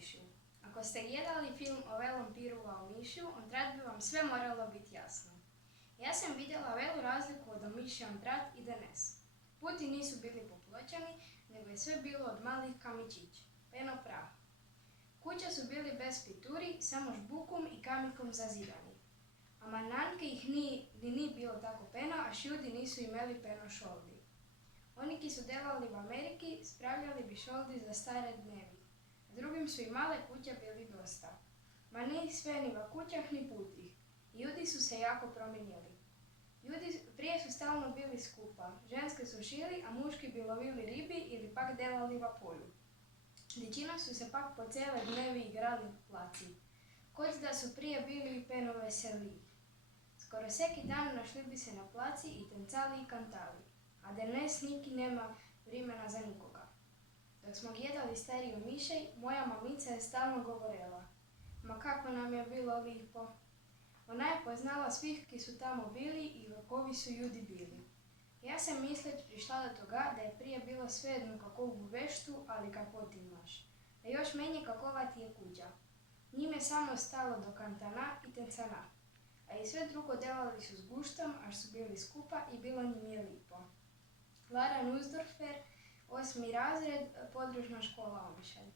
mišju. Ako ste gledali film o velom pirula o mišju, onda bi vam sve moralo biti jasno. Ja sam vidjela velu razliku od mišja Ondrat i Denes. Puti nisu bili popločani, nego je sve bilo od malih kamičića, peno prah. Kuće su bili bez pituri, samo žbukom i kamikom zazidani. A mananke ih ni bilo tako peno, až ljudi nisu imeli peno šoldi. Oni ki su delali v Ameriki, spravljali bi šoldi za stare dnevi. Drugim su i male kuće bili dosta. Ma ni sve ni v kućah ni putih. Ljudi su se jako promijenili. Ljudi prije su stalno bili skupa. Ženske su šili, a muški bi lovili ribi ili pak delali v polju. Većina su se pak po cijele dnevi igrali v placi. Kod da su prije bili i peno veseli. Skoro svaki dan našli bi se na placi i tencali i kantali. A danes niki nema vremena za nikoga. Dok smo gledali stariju mišej, moja mamica je stalno govorila: ma kako nam je bilo lipo. Ona je poznala svih ki su tamo bili i kovi su ljudi bili. Ja sam misleć prišla do toga da je prije bilo svejedno kakovu veštu, ali kako ti imaš. A još meni kakova ti je kuća. Njime samo stalo do kantana i tencana. A i sve drugo delali su s guštom, až su bili skupa i bilo njim je lipo. Lara Nussdorfer, 8. razred, područna škola Omišalj.